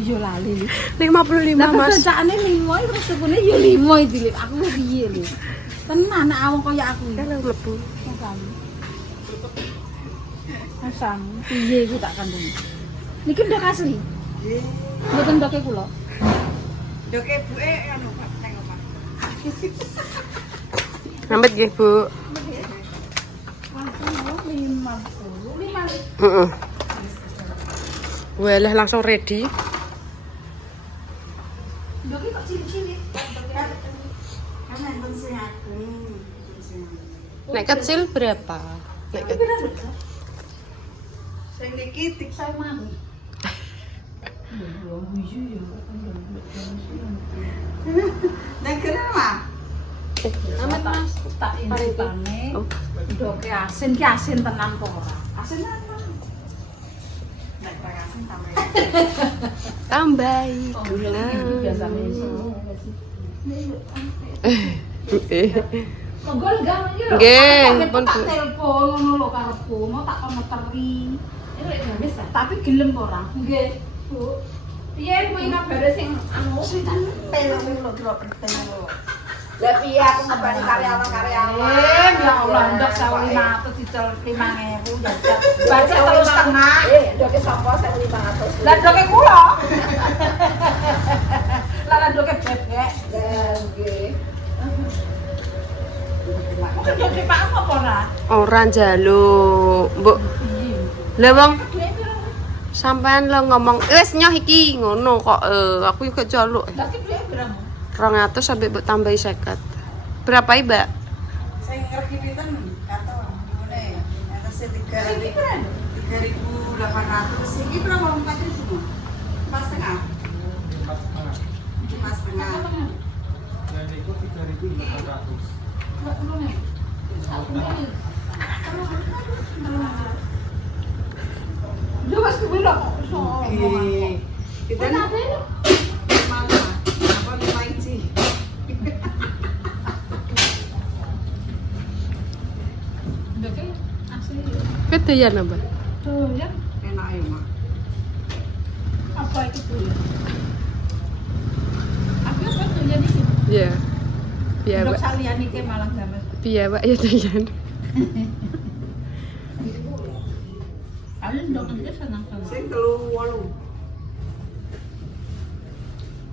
Yo lali. 55 Lah Mas. bacaane 5 terus sepune yo 5 iki lho. Aku piye lho. Tenan nek awong kaya aku iki. Kalau mlebu. Masang piye iku tak kandung. Niki ndok asli. Nggih. Mboten ndoke kula. Ndoke buke anu Pak teng omah. Nambet nggih, Bu. Heeh. Walah langsung ready. Ndoke kok cilik-cilik. Kan enten sing ageng. Nek kecil berapa? Nek kecil. Sing niki tik Saya mau. nek kenapa? Amat Mas, tak intipane. Ndoke asin ki asin tenan kok ora. Asin apa? Nek tak asin tambah. Tambahi gula. Biasane iso. Monggo legam iki lho. Nggih, pun pun, Bu. telepon ngono lho karepku, mau tak kono teri. Ini lek gamis ta, tapi gelem kok ora. Nggih, Bu. Piye kuwi kabare sing anu Sinten telu lho delok penting lho. Lah piye aku ngebani karyawan-karyawan. Ya Allah, ndak 1.500 dicel 5.000 jajak. Baca terus setengah. Ndoke sapa 1.500. Lah ndoke kula. Lah ndoke bebek. Nggih. Mungkin ndoke Pak apa ora? Ora njaluk, Mbok. Lah wong sampean lo ngomong wis nyoh iki ngono kok aku juga jaluk. Lah ki piye berapa? 200 sampai mbok tambahi 50. Berapa, Mbak? Sing ngerti pinten katon ngene. Atase 3.800. Iki berapa 4.000? Pas tengah. Pas tengah. Dan itu 3.800. Lu wis kuwi lho kok iso. Oke. Kita mana? Apa 5 inci? Ndoke asli. Kedayan apa? Tuh ya. Enak ya, Mak. Apa itu tuh? Aku apa tuh ya iki? Iya. Piye, Ndok Mbak? saliyane iki malah games. Piye, Mbak? Ya dayan. Aku ndok iki seneng banget. Sing 3.8.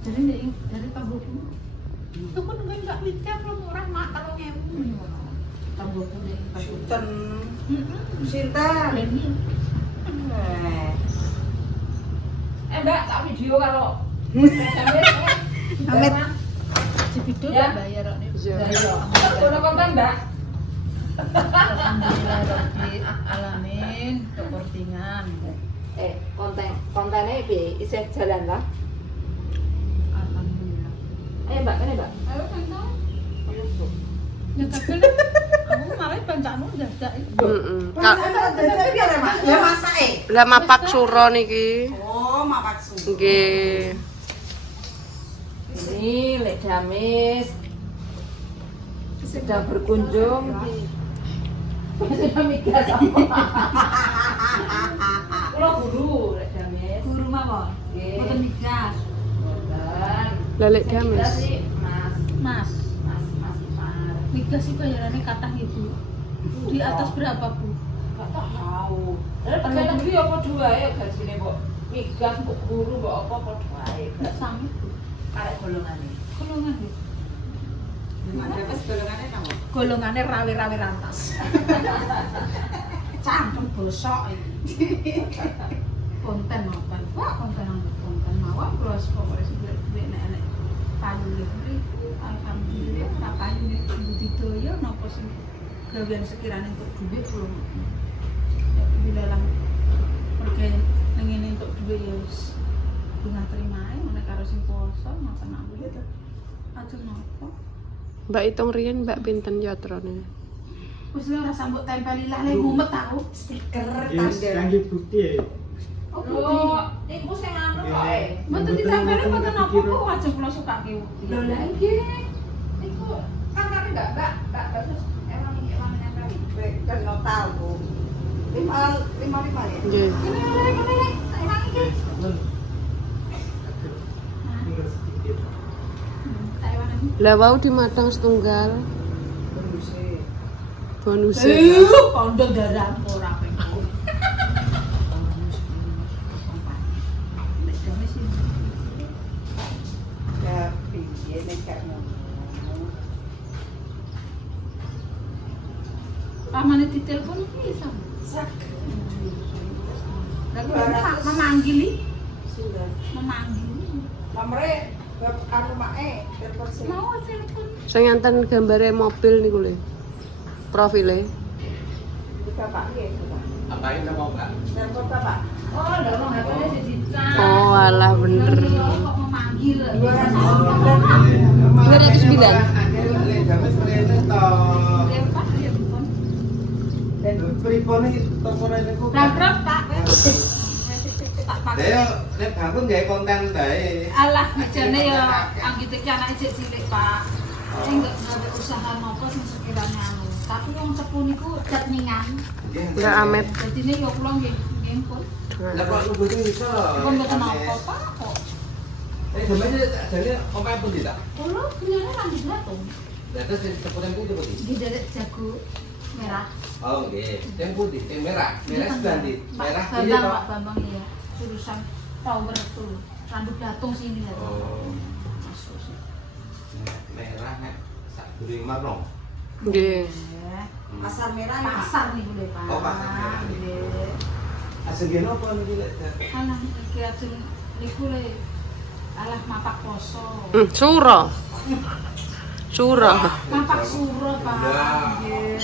Jadi nek dari tanggoku. Itu kan enggak wicak lo murah mak 3.000. Tanggoku nek Sinten? Heeh. Sinten? Leni. Mbak, tak video karo Amit. di video Ya. bayar kok nih. Iya. Kono konten, Mbak. Alhamdulillah Rabbil alamin, kepentingan. Kontennya piye? Isih jalan lah. Alhamdulillah. Ayo, Mbak, kene, Mbak. Ayo nonton. Ya tapi aku malah bancakno dadak iki. Heeh. Ya masake. Lah mapak suro niki. Oh, mapak su. Nggih. Ini Lek Damis sedang berkunjung di sudah mikir apa? Kulo guru Lek Damis. Guru mawon. Nggih. Mboten migas. Boten. Lah Lek Sing Damis. kita sih, Mas Mas, Ipar. migas sih bayarannya kathah ya, Bu. Di atas berapa, Bu? Gak tahu. Lah pegawai negeri apa dua ya gajine kok. Migas mbok guru mbok apa padha wae. Enggak sami. Karek golongane. Golongan ya. Ada wis golongane napa? Golongannya rawe-rawe rantas. Campur bosok iki. Konten mapan. Wah, konten mawon terus pokoke duwe nek payu mriku alhamdulillah ora payu nek budidaya napa sing gawean sekirane untuk duit kula. Ya dilalang pergi nang ngene untuk duit ya wis bunga terima ae menek karo sing poso ngoten aku ya. Ajeng napa? Mbak hitung riyen Mbak pinten yatrane? Wis ora sambut tempeli lah lek mumet aku. Stiker Yes, tanggal. kangge bukti. Oh, Lho, niku sing anu kok e. mboten ditempeli mboten napa kok ajeng kula sukake. Lho lah iki niku kan kare Mbak bagus emang nempel. Kan no tahu. 5 ya. Nggih. Kene lek, emang iki. Lah wau dimatang setunggal. Bonus. Kondo darah ora pengen. Ya, piye nek gak ngono. Pamane ditelepon iki sama. Sak. Lalu memanggili, Sudah. memanggili. Nomere anu mae telepon sih. Mau telepon. Sing nganten gambare mobil niku lho. Profile. Bapak nggih, Bapak. Apain sama Mbak? Telepon Bapak. Oh, dorong HP-nya jadi Oh, alah bener. Kok memanggil. 209. Pripun iki terserah niku. Rabrap Pak. Tak pakai. Nek bangun gawe konten bae. Alah, jane ya anggite ki anake cek cilik, Pak. Sing enggak gawe usaha napa sing sekiranya anu. Tapi wong sepuh niku dat ningan. Mbak Amet. Dadine ya kula nggih nggih pun. Lah kok lugu iso. Pun mboten apa, Pak. Kok Sebenarnya jadi omae pun tidak. kula punyane lanjut latung. Lah terus seputan putih putih. Di derek jago merah. Oh nggih, yang putih, yang merah. Merah ganti. Merah Pak ini Bambang, toh. Pak Bambang ya. Jurusan Tower itu. Rambut datung sini ya. Oh. Masuk sih. Merah nek sak durung marno. Nggih. Ya. Pasar merah ya. Pasar nih boleh Pak. Oh, pasar merah. Nggih. Asal geno apa niki lek. Alah iki ajeng niku le. Alah mapak poso. Suro. Suro. Mapak suro Pak. Ya. Nggih.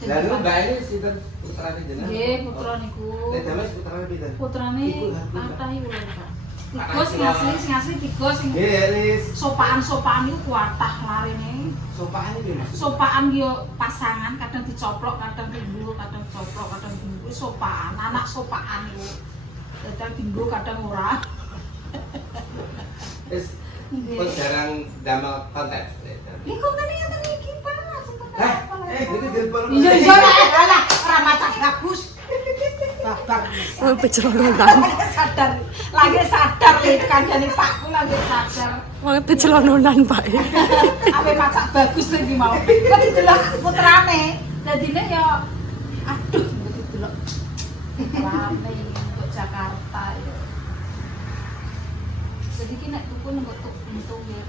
Lah niku Mbak ini sinten putrane jenengan? Nggih, putra niku. Nek damai putrane pinten? Putrane Iku lah, iku lah. kathah iku lho Pak. Tiga Kathah sing iku. asli, tiga sing Nggih, Lis. sopaan-sopaan itu kuatah larine. Sopane iki Mas. Sopaan yo pasangan kadang dicoplok, kadang tinggu, kadang coplok, kadang tinggu. Sopaan, anak sopaan itu. Kadang tinggu, kadang ora. Wis Nggih. pun jarang damel konten. Iki kontene ngeten iki, Pak. Heh, iki telepon. Iya iya lah, ora maca bagus. Babar. Oh, pecelonan. Lagi sadar kandhane Pakku lagi sadar. Wong pecelonan, Pak. Ape maca bagus lagi mau. Kok didelok putrane. Dadine ya aduh kok didelok. Putrane kok Jakarta ya. Jadi ki nek tuku nang kok untung ya.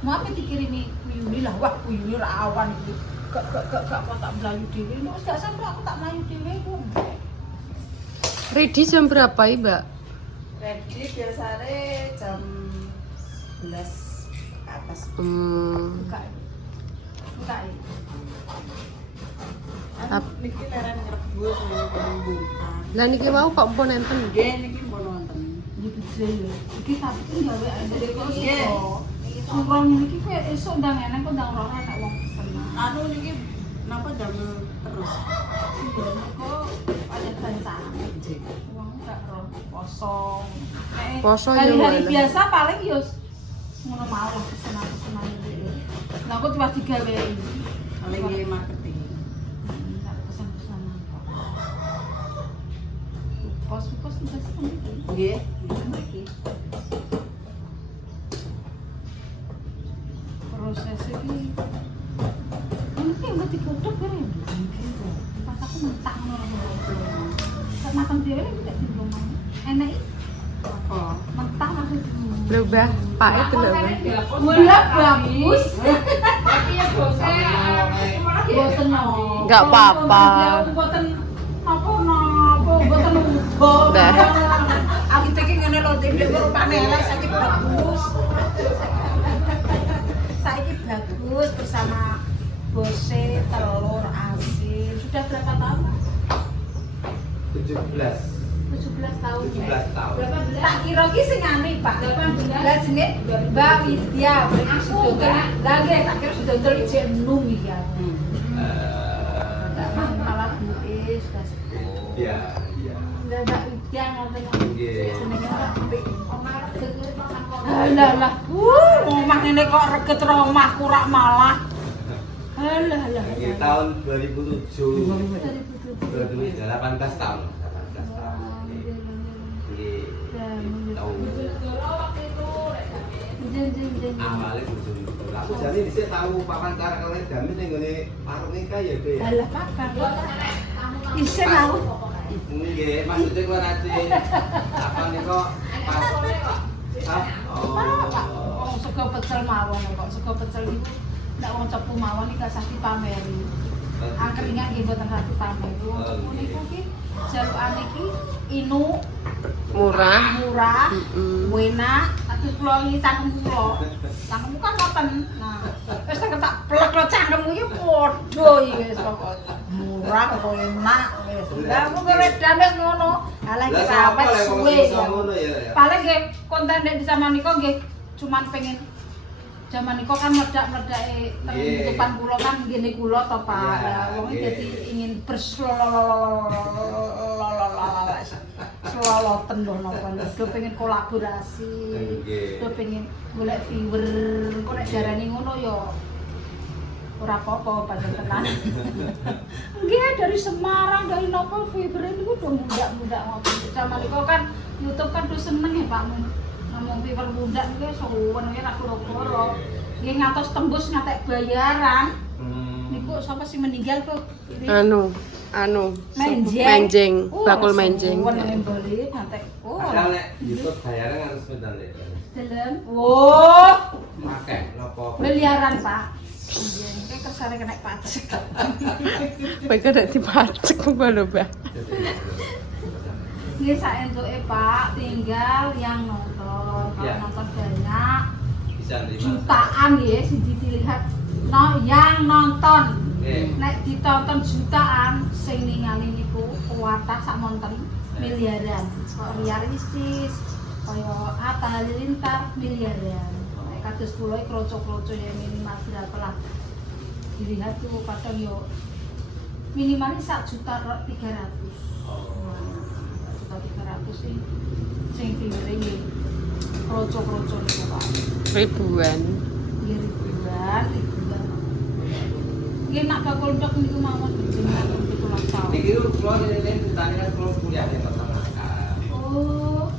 Mau apa dikirimi kuyuni lah, wah kuyuni ora awan iki. Gak apa tak mlayu dhewe. Nek wis gak sampe aku tak mlayu dhewe ku. Ready jam berapa, Mbak? Ready biasanya jam 11 ke atas. Buka. Buka. Anu niki leren ngerebus pembukaan. Lah niki mau kok pun enten. Nggih niki mbok nonton. Iki gede lho. Iki tapi kan gawe dari kok Nggih. Surong iki kowe esuk ndang enek kok ndang ora enek wong pesen. Anu niki napa jam terus? Kok ada rencana. Wong gak ro kosong. Poso ya, hari-hari walah. biasa paling yo ngono mau lah pesanan-pesanan iki. Lah kok tiba digawein. Paling nggih marketing. Enggak pesan-pesanan kok. Pos-pos tidak sendiri. Nggih. Proses ini udah digodok kan ya? Pas aku mentah tak matang dia tidak belum enak Apa? mentah langsung Lho, Mbah, Pak itu lho, Mbah. mulai bagus Iya, bose. boten Nggak apa-apa. boten apa napa boten ubo Dah. aku pikir ngene lho ndek rupane elek saiki bagus saiki bagus bersama bose telur asin sudah berapa tahun 17. 17 tahun 17 tahun. berapa bulan tak kira ki sing ngani Pak 18 lah jenenge Mbak Widya aku lah nggih tak kira sudah dol ijek enum iki aku malah buis kas Iya, iya. Mbak Widya ngoten Nggih. jenenge ora apik omah reget makan kok lah omah ngene kok reget omahku rak malah alah Nggih, tahun 2007. 18 tahun. 18 tahun. Nggih. Tahun awalnya bojo Aku jadi dhisik tahu papan cara kalian jamin ning ngene warung nikah ya, Dek. Dalah kakak. Isen aku. Nggih, maksudnya kuwi nanti apa niku pas Wong sego pecel mawon kok. Sego pecel iku nek wong cepu mawon iki kasah dipameri. Angkringan nggih mboten saged pameri. Wong cepu niku ki jalukane iki inu Murah. murah, enak, atus kula iki cangkem kula. Cangkemmu kan ngoten. Nah, wis tak plek lo cangkemmu iki padha iki wis kok. Murah kok enak wis. Lah aku wedane ngono. Alah iki awet suwe. Paling nggih konten di zaman nika nggih cuman pengen zaman nika kan meledak-meledake kehidupan kula kan ngene kula to Pak. Lah wong dadi ingin seloloten lho napa do pengen kolaborasi. Do pengen golek viewer. Kok nek darani ngono ya ora apa-apa pancen tenan. Nggih dari Semarang dari napa viewer niku do muda-muda ngoten. Zaman nika kan YouTube kan do seneng ya Pak. Ngomong viewer muda niku suwen ya nak koro-koro. Nggih ngatos tembus ngatek bayaran. Niku sapa sing meninggal kok? Menjeng, bakul menjeng. Suwen ngembali ngatek. Oh. Padahal nek YouTube bayaran harus pinten, Dek? Delem. Oh. Akeh napa? Miliaran, Pak. Nggih, iki kersane kena pajak. Mereka udah dipacek apa lho, Mbak? Ini saentuke Pak, tinggal yang nonton. Kalau Ya. nonton banyak, Bisa nerima. jutaan ya, sing dilihat. No, yang nonton. Nek ditonton jutaan, sing ningali niku kuatah sak monten miliaran. Kok realistis, kaya Atta Halilintar miliaran. Nek kados kula iki kroco-kroco ya minimal berapa lah. Dilihat tuh kadang yo minimal 1.300.000. Juta 300 sing viewer-e kroco-kroco niku Pak. Ribuan. Nggih ribuan. Nggih nak bakul ndok niku mawon jenengan 17 tahun. Niki kula ini ceritanya kan kula kuliah di peternakan. Oh.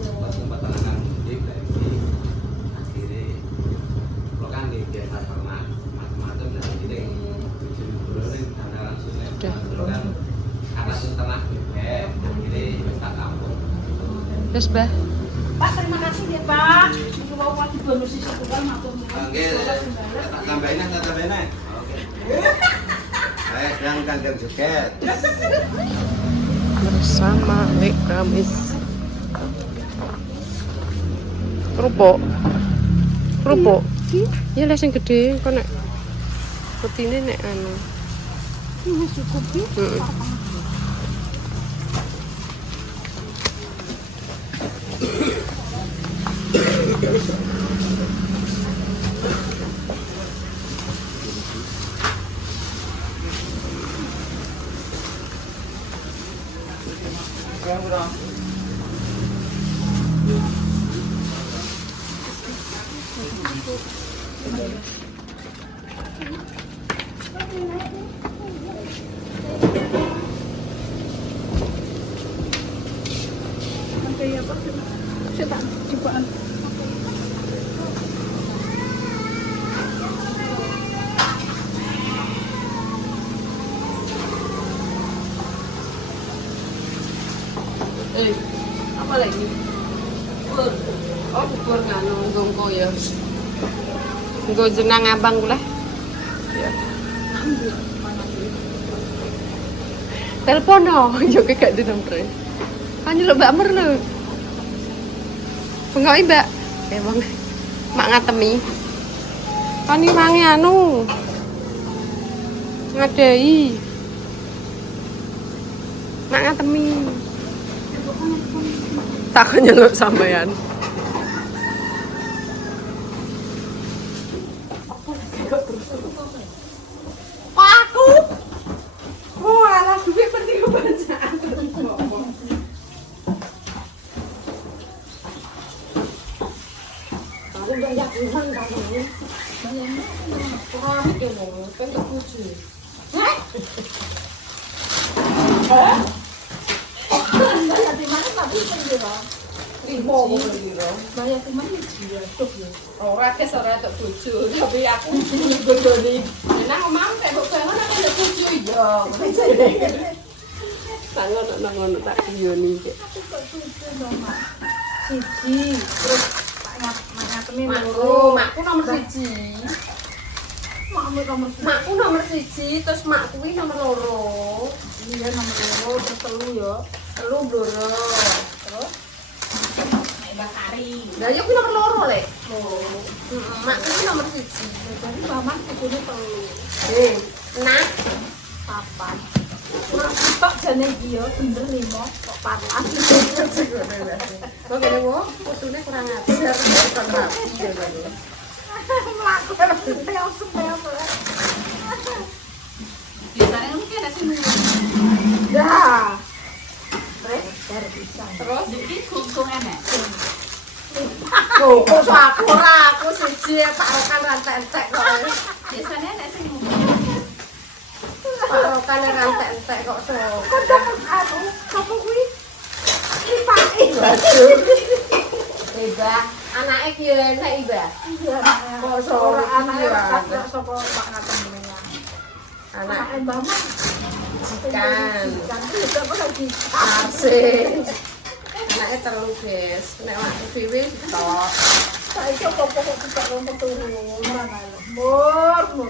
Pas peternakan mudik dari akhirnya kula kan di desa ternak macam-macam dan ini dulu ini sandaran sungai. Kula kan atas ternak bebek akhirnya wis tak kampung. Terus, Mbak? Pak terima kasih ya Pak. Niku wau pati bonus sing tunggal matur nuwun. Oke. Tak tambahin. Oke. Baik, yang kandang joget. Bersama Wek Kamis. Kerupuk. Ya lah sing gede kok nek putine nek anu. Ini cukup ya. Apa lagi? Bubur. Oh, bubur nganu nggo ya. Nggo jenang abang kula. Ya. Telepon no, yo gak di nomor. Kan lho Mbak Mer lho. Pengawi Mbak. Emang mak ngatemi. Kan wangi anu. Ngadai. Mak ngatemi. Tak nyeluk sampean. Aku. Oh, alah duit penting bacaan. Aku banyak uang kan ini. Banyak. Orang iki mau pengen kucu. Hah? Hah? Banyak di mana Pak? Di Ibu kira. Bayar teman iki ya, cuk ya. Ora kes ora tok bojo, tapi aku godoni. Nang omah nek kok ngono nek ada bojo iya. Tak ngono tak giyoni iki. Aku kok tujuh dong, Mak. Siji, terus mak ngatemi Makku, makku nomor 1. Makmu nomor Makku nomor 1, terus mak kuwi nomor 2. iya nomor 2, terus 3 ya. Telu bloro. Terus Nek Bakari. Lah yo kuwi nomor 2, Lek. oh, Heeh, mak kuwi nomor 1. jadi mama tikune 3. Eh, nah, Papan. Tok jane iki ya bener 5 kok papan. kok kene wong putune kurang ajar kon rapi ya kok. Mlaku sepel. Biasane mungkin ada sing Dah. Dari bisa. terus iki kungkung enek. Kok aku ora aku siji Pak Rokan rantek-entek kok. Biasane enek sing Pak Rokan rantek-entek kok so. Kok dapat aku sapa kuwi? Dipake. Waduh. Iba, anake ki yo enek Iba. Iya, Kok so ora anake iya. kata sapa Pak ngaten meneh. Anak Anake Mbak Mak. kan. Cantik sapa lagi? Arsik. Anake telu, guys. Nek waktu dhewe tok. Saiki apa-apa kok tidak nonton turunan ae. Mur.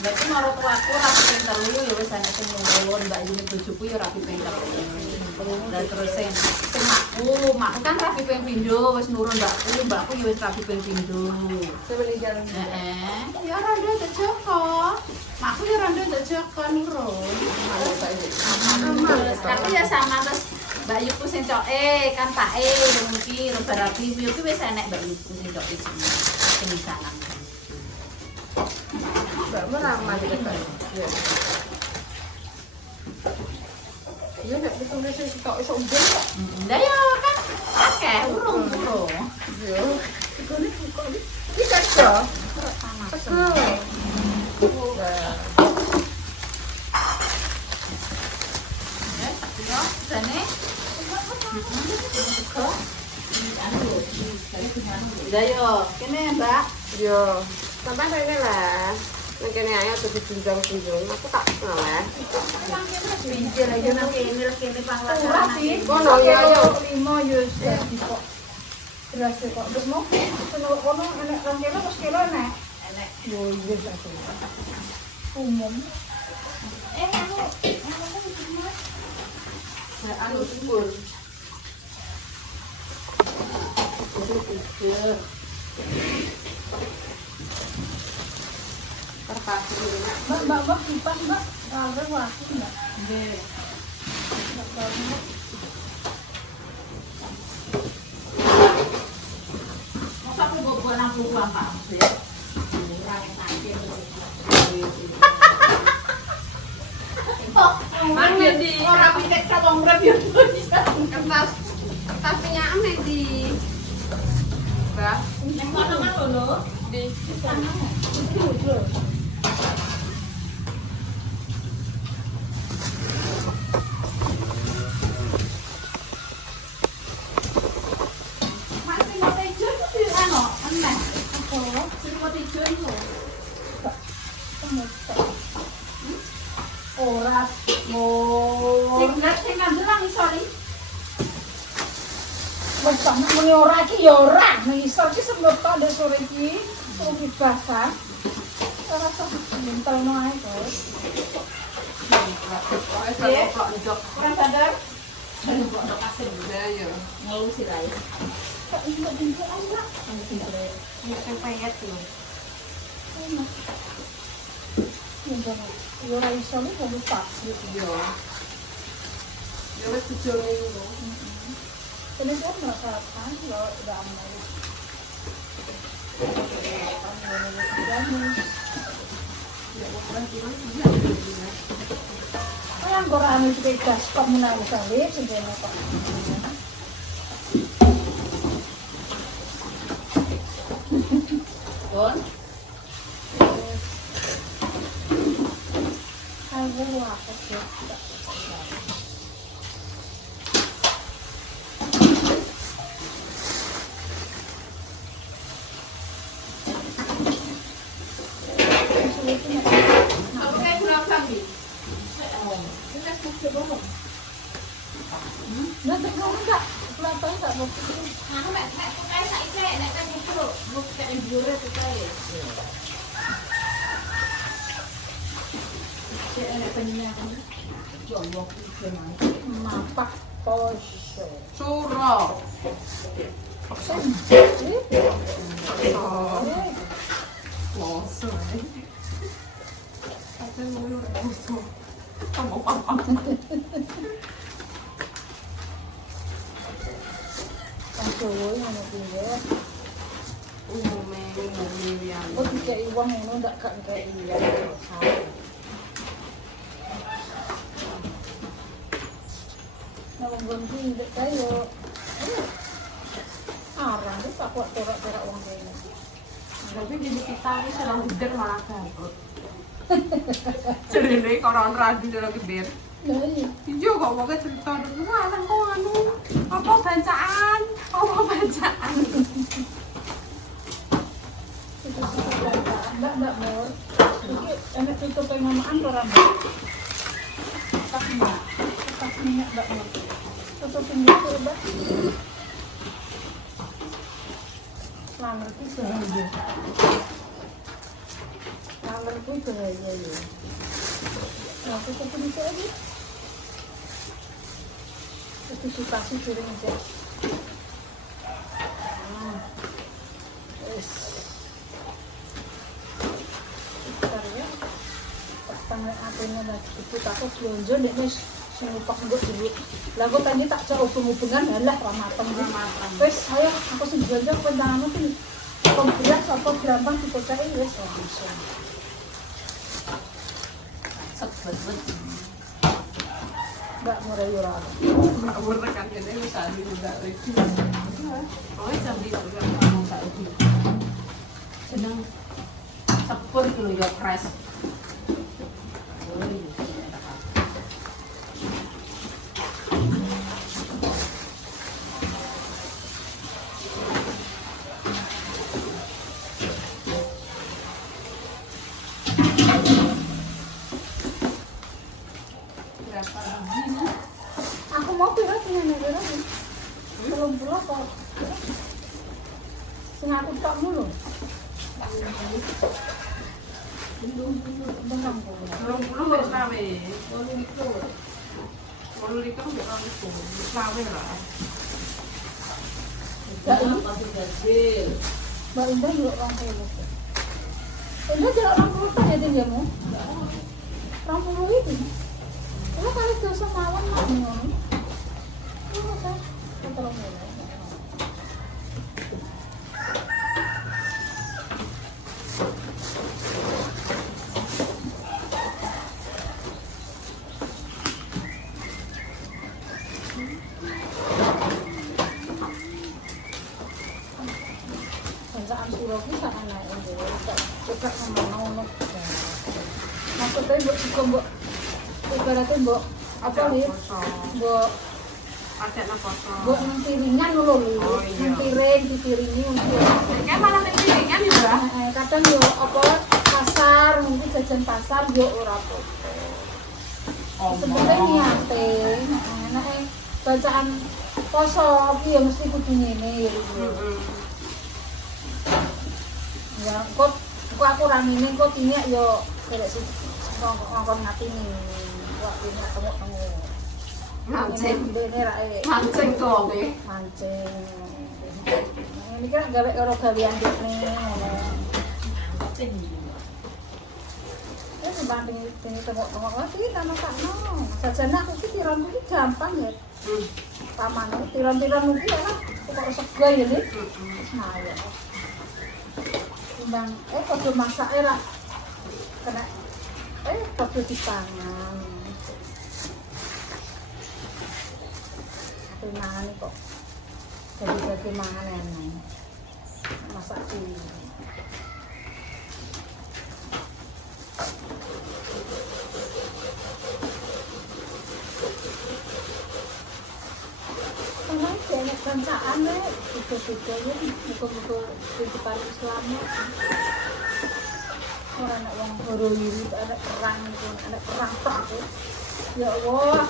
berarti marang tuaku rapi ping telu ya wis enek sing nuwun, mbak Yuni bojoku ya rapi ping telu. Dan terus sing makku kan rapi ping pindho wis nurun mbakku ya wis rapi ping pindho. Saya meninggal. Heeh. Ya rondo ndak Joko. Makku ya rondo ndak Joko nurun. Tapi ya sama terus Mbak Yuku sing coke kan pake mungkin rada rapi Yuku wis enek Mbak Yuku sing coke sing salam. Mbak meramal gitu kan. Ya. Iya nek ditune sing tok iso udan kok. Lah ya kan akeh urung. Yo. Ikune kok Iki kado. Panas. Ya, jane. Lah yo, kene Mbak. Yo. Sampai rene lah. Nek kene ae aja dijunjung-junjung. Aku tak noleh. Pinggir aja nang kene panglasan. Ora sih. Kono ya yo. 5 yo dadi kok. Beras kok terus mau kono enek 2 kilo terus kilo enek. Enek. Yo iya satu. Umum. Anu sepur. Terpaksa Mbak kipas Mbak. Kalau waktu Mbak. Nggih. Masa aku buat lampu Pak ya. Ora enak. Mang di Ora pitik ka wong urip yo. kertas tapi ame di Mbak Yang kono kan lho. di Masih mau tidur tuh di ano, aneh. Apa? Sing mau tidur lho. Ora mur. Sing ngandelang sorry. Wes sama muni ora iki ya ora. Ngisor iki sembut tok ndek sore iki. Rugi basah. Ora sak bentelno ae, Bos. Kurang sadar. Dan kok ndo kasih ya yo ngeluh sih rai. Kok iki kok bentuk anak. ini kan payet lho Ya ora iso nek lupa. yo yo wis 7 minggu Ini kan merasakan lo udah aman. Yang Quran itu gas kok menang sekali sebenarnya kok. Bon. Aku apa sih? tak bukti. Aku mek pukai saiki nek kan iku lho kayak biore pukai. Cek nek penyinya kan. Jowo iki Mapak posho. Suro. Loso. Aku mau loso. Kamu papa. Jowo ngono kuwi ya. Umume yang. Oh dikei wong ngono ndak gak kei ya. Nah, wong gonti ndek kayo. Arang iki tak kok terak-terak wong kene. Tapi jadi kita ini sedang geder malah bangkrut. Jadi koron radio sedang geder. Lah iya. Iya kok pokoknya cerita dulu anak kok anu apa bacaan Enggak mau. Iki enek tutup pengamaan ora mbak. Tak mbak. Tak minyak mbak mau. Tutup pinggir mbak. Selamat iki bahaya. Selamat iki bahaya ya. Nah, tutup pinggir aja. Antisipasi piring aja. Wes. Bentar ya. Tangan apenya lagi dikit aku blonjo nek wis sing upak nggo dulu. Lah kok tadi tak cak ubeng-ubengan halah ra mateng. Wis saya aku sing blonjo pendangan iki. Kompleks apa gampang dikocaki wis bisa. sebet-bet. Mbak murai ora. Mbak murah kan ini wis ali udah iki. Oh, sambil juga ngomong tak iki. Seneng sepur iki lho ya crash. Oh, Aku mau pira punya negara nih. Belum berapa. Sing aku tak mulu. Benang kok. Belum wis lawe. 8 liter mbek 2 liter. Wis lawe lah. Mbak ini pasti gasil. Mbak Indah juga orang puluh. Indah juga orang puluh tak ya dinjamu? Orang puluh itu. Kalau kali dosa mawon mah ngono. Iya kan? Kita orang puluh. Bacaan surah ki sak anake dhewe cekak ngono. Maksudnya mbok juga mbok ibaratnya mbok apa nih? Mbok Acak nang foto. mbok nang piringan lho lho. Oh, iya. Nang piring dipiringi ngono. Kayak malah ning piringan ya. Kadang yo apa pasar mungkin jajan pasar yo ora apa-apa. Sebenarnya niate, nek bacaan poso ki ya mesti kudu ngene ya. Ya, kok aku ra ngene kok tinyak yo kerek ngongkon ngatine. Wah, ini tengok-tengok. Mancing. Dene ra Mancing dong e. mancing. Ini kan gawe karo gawean dekne ngono. Ya sebanding ini tengok-tengok lagi sama sakno. Jajan aku ki tiram iki gampang ya. Pamane tiram-tiram iki ana kok sego ya nih. Nah ya. Timbang padha masake ra kena padha dipangan. Aku mangan kok. Jadi mangan enak. Masak di Karena banyak bancaan deh, buku-bukunya, buku-buku kehidupan Islam. Orang anak wong Borowiru, anak perang itu, anak perang tak ya. Ya Allah,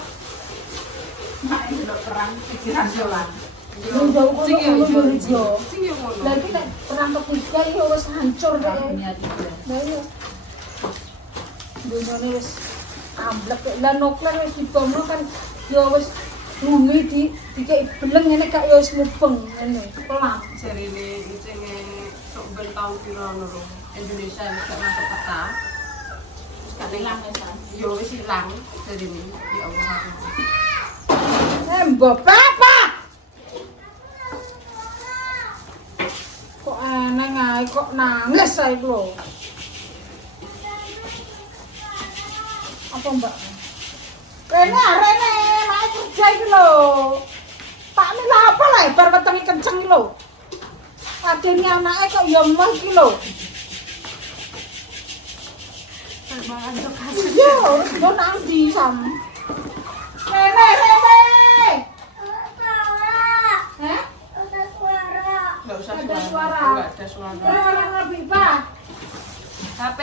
Mak iki lho perang pikiran dolan. Lu jauh kono Sing yo yo yo. yo. Sing yo ngono. Lah iki nek perang ketiga iki wis hancur deh. Niat itu. Lah iya. Dunyane wis amblek. Lah nuklir wis dibomno kan ya wis bumi dikei beleng ngene gak ya wis mubeng ngene. Pelan. Jarine icine sok ben taun pira lho. Indonesia gak masuk peta. Tapi hilang ya. Yo wis ilang jarine. Ya Allah. Mbok papa. Kok aneh ae kok nangis ae lho. Apa Mbak? Rene, mak kerja iki lho. Tak mila apa lah bar wetenge kenceng iki lho. Adene anake kok ya emoh iki lho. Yo, yo nang ndi sam? Rene. Hah? Enggak usah Ada suara. Enggak ada suara. Rene lebih Pak. HP.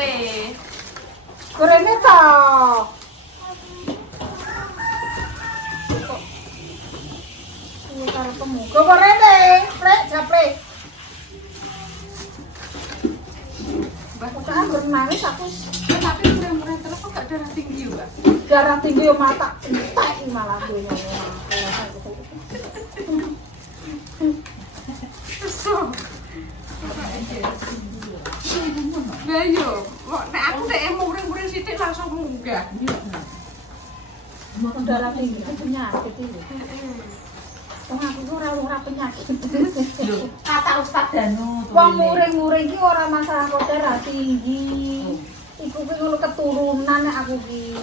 Rene toh. Ini karo temu. Kok Rene? Prek, japrek. Mbak, Kok aku nangis aku tapi murah-murah terus kok gak darah tinggi yo, Mbak? darah tinggi yo mata entek malah dunya. Kesel. Lah yo, kok nek aku nek murah-murah sithik langsung munggah. Darah tinggi itu penyakit itu. Wong aku ora penyakit. Lho, kata Ustaz Danu tuh. Wong muring-muring iki ora masalah kok darah tinggi. Iku ki ngono keturunan nek aku ki.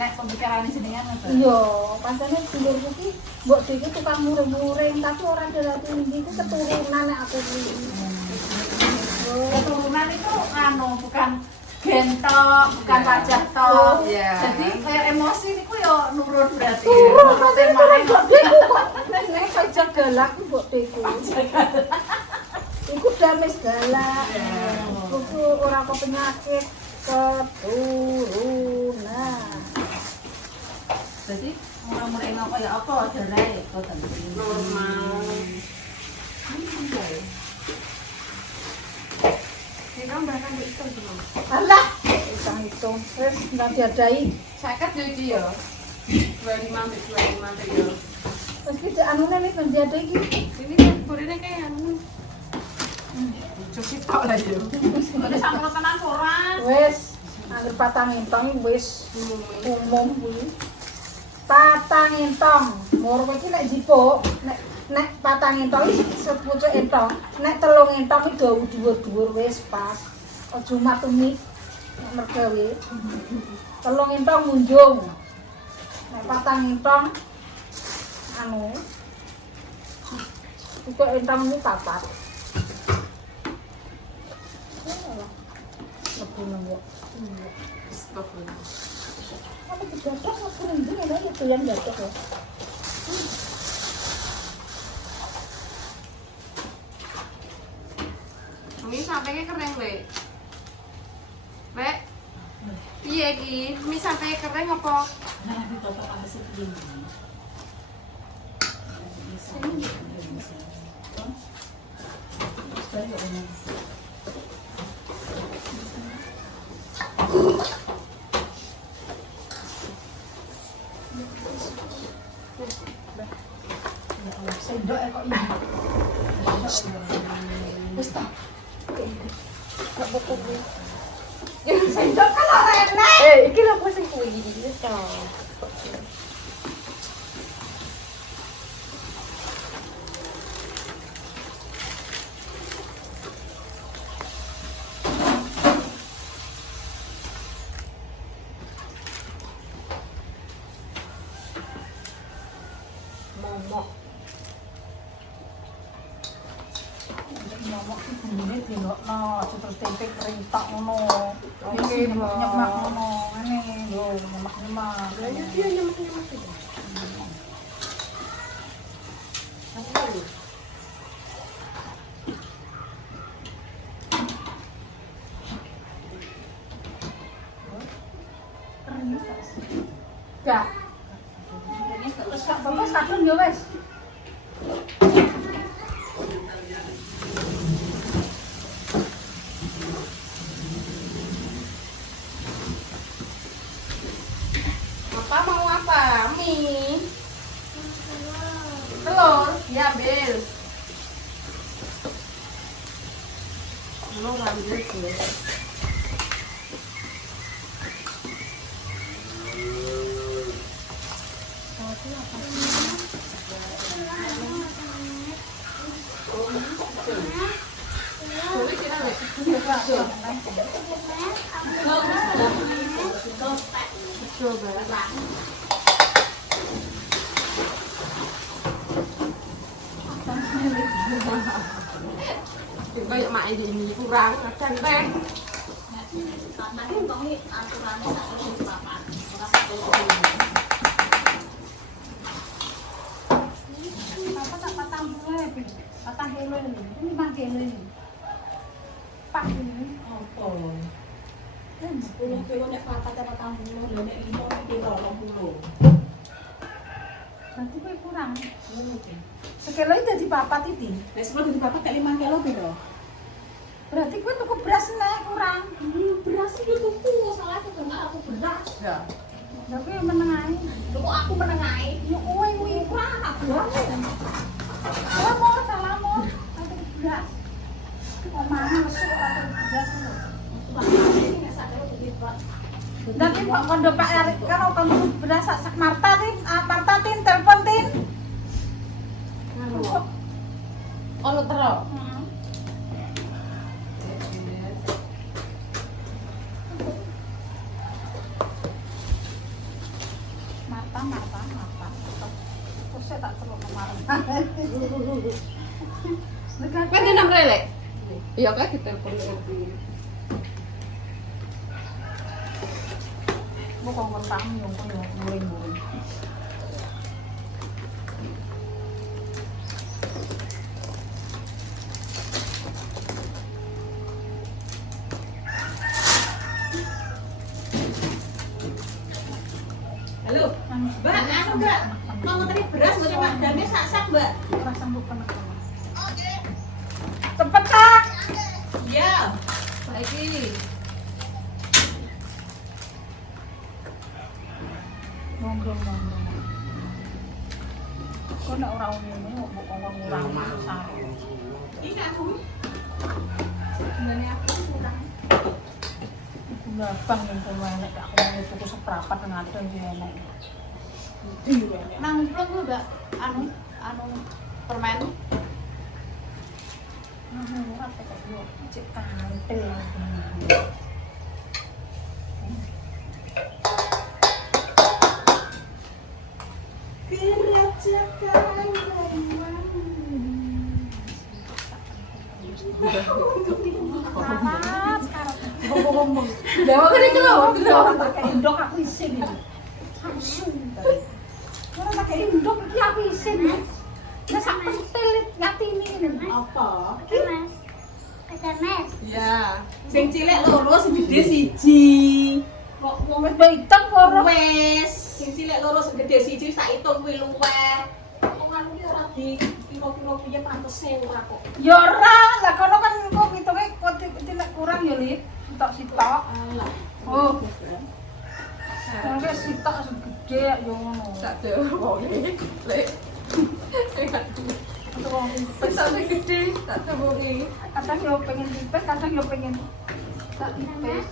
Nek pembicaraan jenengan apa? Iya, pancene dulurku ki mbok dhewe tukang muring-muring tapi ora darah tinggi iku keturunan nek aku ki. Keturunan itu bukan gentok, bukan wajah tok. Iya. Jadi kayak emosi niku yo nurun berarti. Turun pasti turun mbok dhewe kok. Nek saja galak mbok dhewe. Iku dames galak. Iku ora kok penyakit keturunan. Jadi murah-murah ngopo ya apa darah ya kok tadi. Normal. Kita bahkan itu dulu. Alah, hitung-hitung. Wis ndak diadai. Sakat yo iki yo. 25 sampai 25 yo. Wis ki anune nek diadai iki. Ini kan burine kayak anu. Cuci tok lah yo. Ada sama tenan soran. Wis anggere patang entong wis umum kuwi. Patang entong. Moro iki nek jipuk, nek patang entong iki sepucuk entong, nek telung entong iki dawa dhuwur-dhuwur wis pas. Aja matumi nek mergawe. Telung entong munjung. Nek patang entong anu iku entong iki papat. Lebu nang yo. Astagfirullah. Apa kedadak aku rendeng ana itu yang dadak ya. Ini sampai kering, Lek. Lek. Piye iki? Mi sampai kering apa? Nah, itu apa ada sedih. Sendok kok ini. Wis ta. Gak apa-apa kuwi. Sendok kalau Rene. Iki lho sing kuwi iki to. Momok. Ngomong iki bumine dilokno, aja terus tempe kering tok ngono. Oke, Iki Mbak. nyemak ngono. Ngene lho, nyemak-nyemak. Lah ya dia nyemak-nyemak itu. Gak. Terus gak apa-apa, kadung ya wis. Kayak mak ini kurang kadang teh. Nanti kau ini aturannya tak harus dipapan. Papa tak patang dulu ya, patang kilo ini, 5 kilo ini. Pak ini. Apa? 10 kilo nek patah patang puluh, lho nek 5 kilo 20. Berarti kue kurang. Sekilo itu jadi papat itu. Nek 10 di bapak 5 kilo piro? Berarti kue tuku beras nih kurang. Beras itu tuku, salah itu enggak aku beras. Ya. Tapi yang menengahi. Kok aku menengahi? Ya kue kurang aku. Salah mau, salah mau. Ada beras. Mau mana masuk ada beras. Nanti Pak kondo Pak Erik kan kondo beras sak Marta tin telepon tin. Oh lu terus. Marta. Terus saya tak perlu kemarin. Kan dia nang relek. Iya kan ditelepon Erwin. Mau kong kentang yung muring. Halo, Mbak, anu Mbak, mau ngeteri beras nggak cuma damnya sak-sak Mbak? Rasa bukan apa. Cepet kak. Iya. Saiki. Ngomong. Kau nak orang ini mau ngomong orang sari. Ini aku. Sebenarnya aku kurang. Gula bang yang pemenek aku mau tuku seprapat dengan ada di enek. Nang belum lu Mbak, anu permen. Apa kok yo cek kantel. Kerajakan Panas sekarang. Ngomong. Dewa kan iki lho, Orang pakai indok aku isin ini. Langsung tadi. Orang pakai indok iki aku isin. Nah sak pentil ngatini ini. apa? Iya. Sing cilik loro, sing gede siji. Kok wong wis hitam kok Wes, sing cilik loro, sing gede siji sak hitung kuwi luweh. Wong anu ki ora di kira-kira piye pantese ora kok. ya ora, lah kono kan kok ngitunge kok tidak kurang ya, Lit. Sitok-sitok. Alah. Oh. Sampai sitok gede ya ngono. Tak terbongi. Lek. Untuk wong Pesane gede, tak terbongi. kadang yo pengen tipes, kadang yo pengen tak tipes.